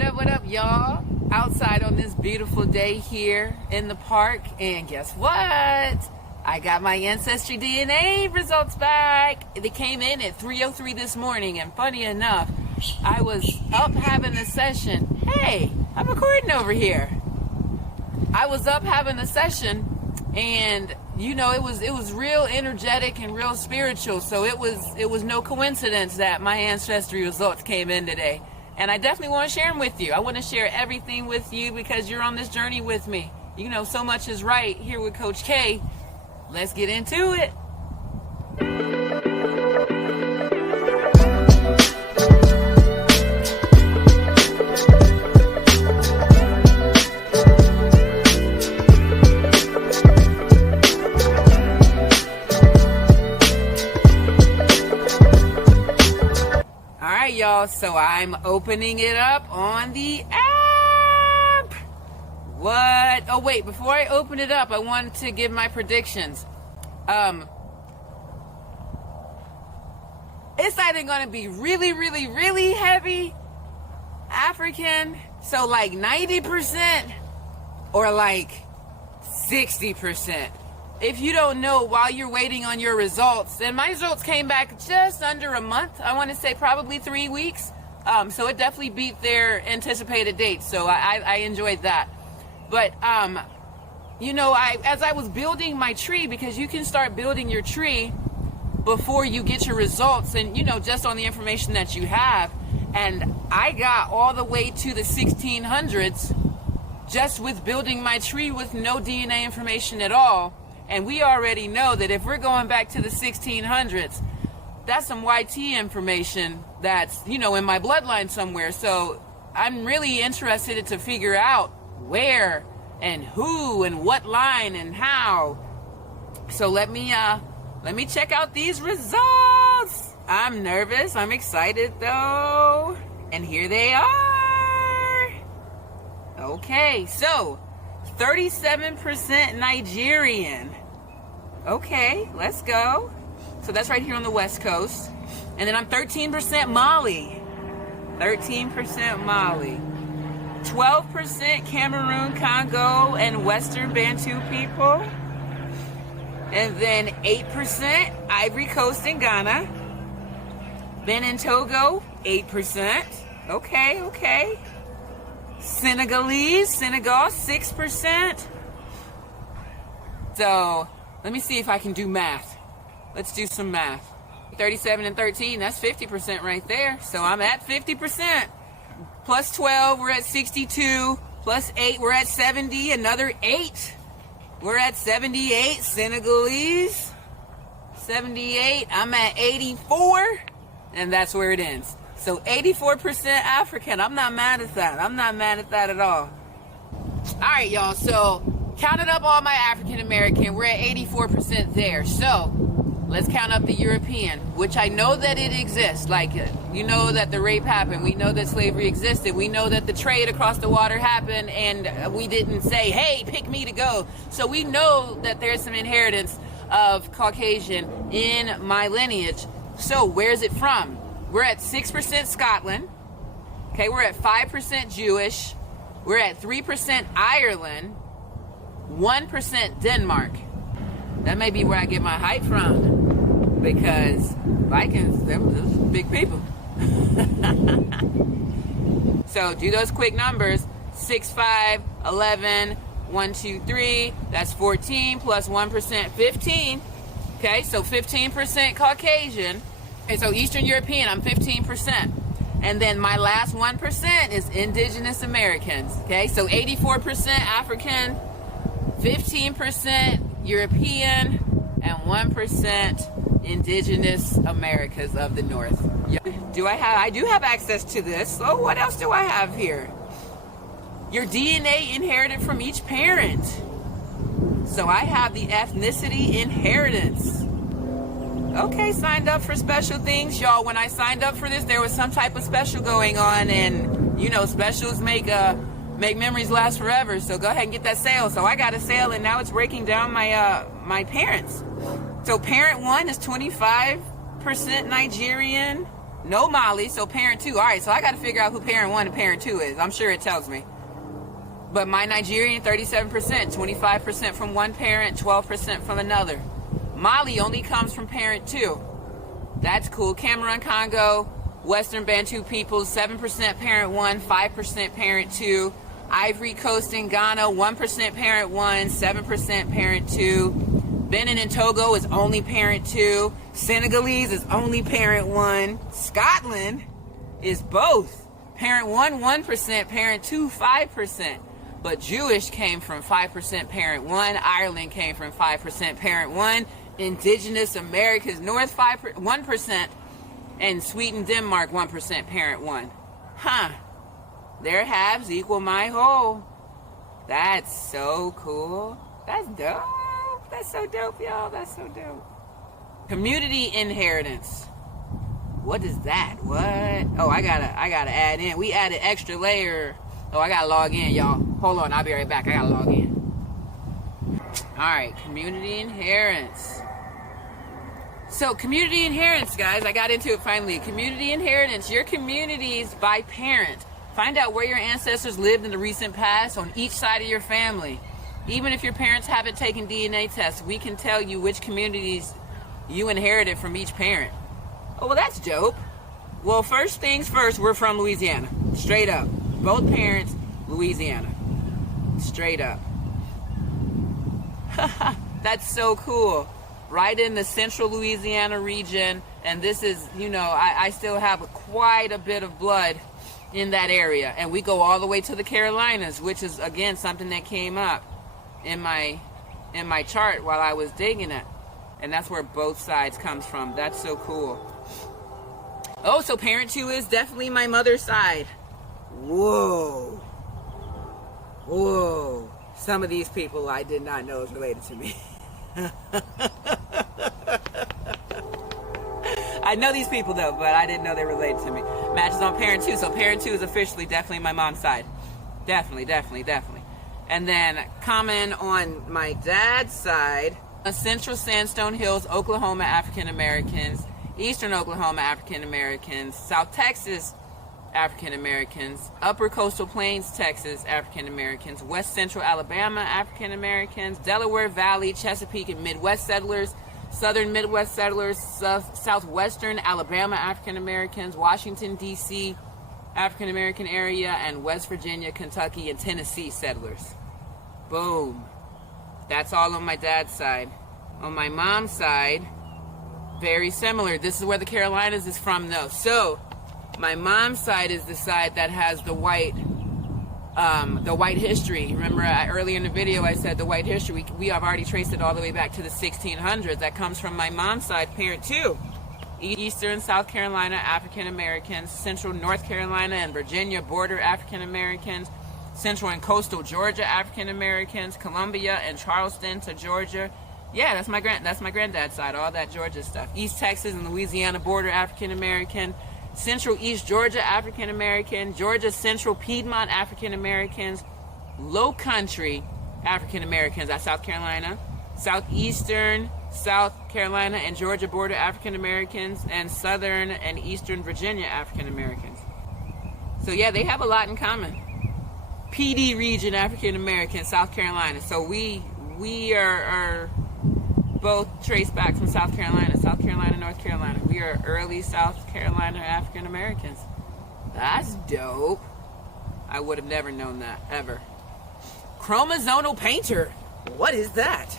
What up, y'all? Outside on this beautiful day here in the park, and guess what? I got my Ancestry DNA results back. They came in at 3:03 this morning, and funny enough, I was up having a session. Hey, I'm recording over here. I was up having a session, and you know, it was real energetic and real spiritual. So it was no coincidence that my Ancestry results came in today. And I definitely want to share them with you. I want to share everything with you because you're on this journey with me. You know, so much is right here with Coach K. Let's get into it. Y'all, so I'm opening it up on the app. What? Oh wait, before I open it up, I wanted to give my predictions. It's either going to be really heavy African, so like 90%, or like 60%. If you don't know, while you're waiting on your results, and my results came back just under a month, I want to say probably 3 weeks, so it definitely beat their anticipated date, so I enjoyed that. But you know, as I was building my tree, because you can start building your tree before you get your results, and you know, just on the information that you have, and I got all the way to the 1600s just with building my tree with no DNA information at all. And we already know that if we're going back to the 1600s, that's some YT information that's, you know, in my bloodline somewhere. So I'm really interested to figure out where and who and what line and how. So let me check out these results. I'm nervous. I'm excited though. And here they are. Okay, so 37% Nigerian. Okay, let's go. So that's right here on the West Coast. And then I'm 13% Mali. 13% Mali. 12% Cameroon, Congo, and Western Bantu people. And then 8% Ivory Coast and Ghana. Benin, Togo, 8%. Okay. Senegalese, Senegal, 6%. So let me see if I can do math. Let's do some math. 37 and 13, that's 50% right there. So I'm at 50%. Plus 12, we're at 62. Plus 8, we're at 70. Another 8, we're at 78. Senegalese, 78. I'm at 84. And that's where it ends. So 84% African. I'm not mad at that. I'm not mad at that at all. All right, y'all. So counted up all my African American. We're at 84% there. So let's count up the European, which I know that it exists. Like, you know that the rape happened. We know that slavery existed. We know that the trade across the water happened, and we didn't say, hey, pick me to go. So we know that there's some inheritance of Caucasian in my lineage. So where's it from? We're at 6% Scotland. Okay, we're at 5% Jewish. We're at 3% Ireland. 1% Denmark. That may be where I get my height from, because Vikings, they're big people. So do those quick numbers. 6, 5, 11, 1, 2, 3. That's 14 plus 1%, 15. Okay, so 15% Caucasian. And so Eastern European, I'm 15%. And then my last 1% is Indigenous Americans. Okay, so 84% African, 15% European, and 1% Indigenous Americas of the North. Yeah. I do have access to this. So what else do I have here? Your DNA inherited from each parent. So I have the Ethnicity Inheritance. Okay, signed up for special things, y'all. When I signed up for this, there was some type of special going on, and you know, specials make memories last forever. So go ahead and get that sale. So I got a sale, and now it's breaking down my parents. So parent 1 is 25% Nigerian, No Mali, so parent 2. All right, so I got to figure out who parent 1 and parent 2 is. I'm sure it tells me. But my Nigerian, 37%, 25% from one parent, 12% from another. Mali only comes from parent 2. That's cool. Cameroon, Congo, Western Bantu peoples, 7% parent 1, 5% parent 2. Ivory Coast and Ghana, 1% parent 1, 7% parent 2. Benin and Togo is only parent 2. Senegalese is only parent 1. Scotland is both. Parent 1, 1%, parent 2, 5%. But Jewish came from 5% parent 1. Ireland came from 5% parent 1. Indigenous Americas North 1%. And Sweden, Denmark, 1% parent 1. Huh. Their halves equal my whole. That's so cool. That's dope. That's so dope, y'all. That's so dope. Community inheritance. What is that? What? Oh, I gotta add in. We added extra layer. Oh, I gotta log in, y'all. Hold on, I'll be right back. I gotta log in. Alright, community inheritance. So, community inheritance, guys. I got into it finally. Community inheritance. Your communities by parent. Find out where your ancestors lived in the recent past on each side of your family. Even if your parents haven't taken DNA tests, we can tell you which communities you inherited from each parent. Oh, well, that's dope. Well, first things first, we're from Louisiana. Straight up. Both parents, Louisiana. Straight up. That's so cool. Right in the central Louisiana region. And this is, you know, I still have quite a bit of blood in that area. And we go all the way to the Carolinas, which is, again, something that came up in my chart while I was digging it. And that's where both sides comes from. That's so cool. Oh, so parent 2 is definitely my mother's side. Whoa. Whoa. Some of these people I did not know was related to me. I know these people though, but I didn't know they related to me. Matches on parent 2. So parent 2 is officially definitely my mom's side. Definitely. And then common on my dad's side, Central Sandstone Hills, Oklahoma African Americans, Eastern Oklahoma African Americans, South Texas African Americans, Upper Coastal Plains, Texas African Americans, West Central Alabama African Americans, Delaware Valley, Chesapeake and Midwest settlers, Southern Midwest settlers, Southwestern Alabama African Americans, Washington, D.C. African American area, and West Virginia, Kentucky, and Tennessee settlers. Boom. That's all on my dad's side. On my mom's side, very similar. This is where the Carolinas is from, though. So, my mom's side is the side that has the white history. Remember, earlier in the video, I said the white history. We have already traced it all the way back to the 1600s. That comes from my mom's side, parent 2. Eastern South Carolina African Americans, Central North Carolina and Virginia border African Americans, Central and Coastal Georgia African Americans, Columbia and Charleston to Georgia. Yeah, that's my granddad's side, all that Georgia stuff. East Texas and Louisiana border African American, Central East Georgia African American, Georgia Central Piedmont African Americans, Low Country African Americans, that's South Carolina, Southeastern South Carolina and Georgia border African Americans, and Southern and Eastern Virginia African Americans. So yeah, they have a lot in common. PD region African American, South Carolina. So we are both traced back from South Carolina, North Carolina. We are early South Carolina African Americans. That's dope. I would have never known that, ever. Chromosomal painter. What is that?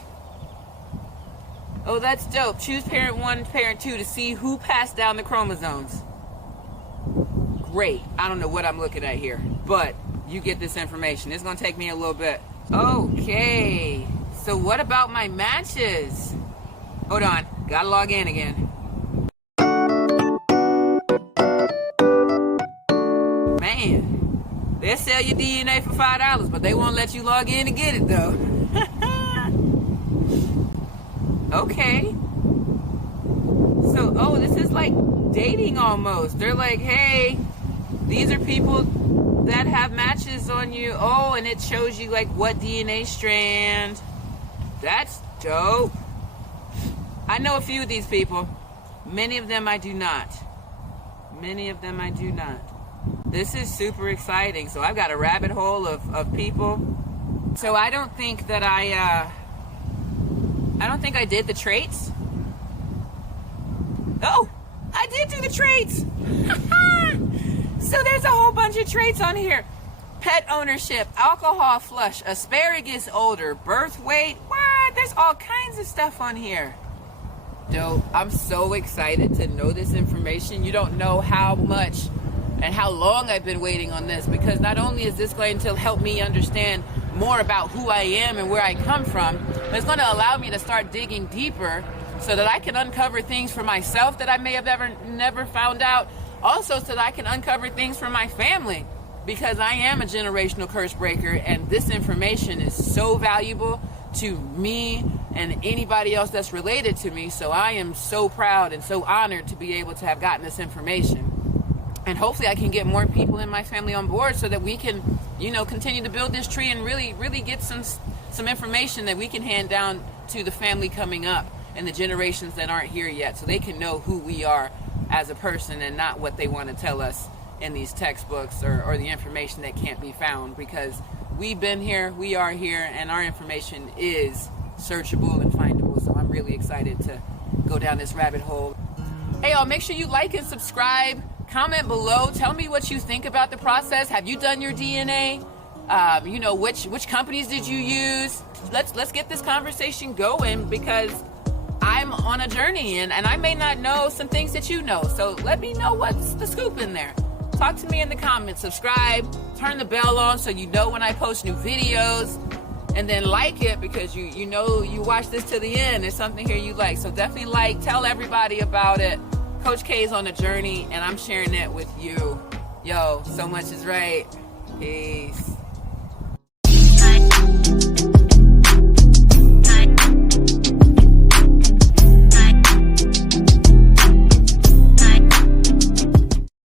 Oh, that's dope. Choose parent 1, parent 2 to see who passed down the chromosomes. Great. I don't know what I'm looking at here, but you get this information. It's going to take me a little bit. Okay. So what about my matches? Hold on. Gotta log in again. Man. They'll sell your DNA for $5, but they won't let you log in to get it, though. Okay. So, oh, this is like dating almost. They're like, hey, these are people that have matches on you. Oh, and it shows you like what DNA strand. That's dope. I know a few of these people. Many of them I do not. Many of them I do not. This is super exciting. So I've got a rabbit hole of people. So I don't think that I did the traits. Oh, I did do the traits. So there's a whole bunch of traits on here. Pet ownership, alcohol flush, asparagus odor, birth weight. What? There's all kinds of stuff on here. Dope. I'm so excited to know this information. You don't know how much and how long I've been waiting on this, because not only is this going to help me understand more about who I am and where I come from, but it's going to allow me to start digging deeper so that I can uncover things for myself that I may have never found out. Also, so that I can uncover things for my family, because I am a generational curse breaker, and this information is so valuable to me and anybody else that's related to me. So I am so proud and so honored to be able to have gotten this information. And hopefully I can get more people in my family on board so that we can, continue to build this tree and really, really get some information that we can hand down to the family coming up and the generations that aren't here yet, so they can know who we are as a person and not what they want to tell us in these textbooks or the information that can't be found, because we've been here, we are here, and our information is searchable and findable. So I'm really excited to go down this rabbit hole. Hey y'all, make sure you like and subscribe. Comment below. Tell me what you think about the process. Have you done your DNA? Which companies did you use? Let's get this conversation going, because I'm on a journey and I may not know some things that you know. So let me know what's the scoop in there. Talk to me in the comments. Subscribe. Turn the bell on so you know when I post new videos. And then like it, because you know you watch this to the end. There's something here you like. So definitely tell everybody about it. Coach K is on a journey, and I'm sharing it with you. Yo, so much is right. Peace.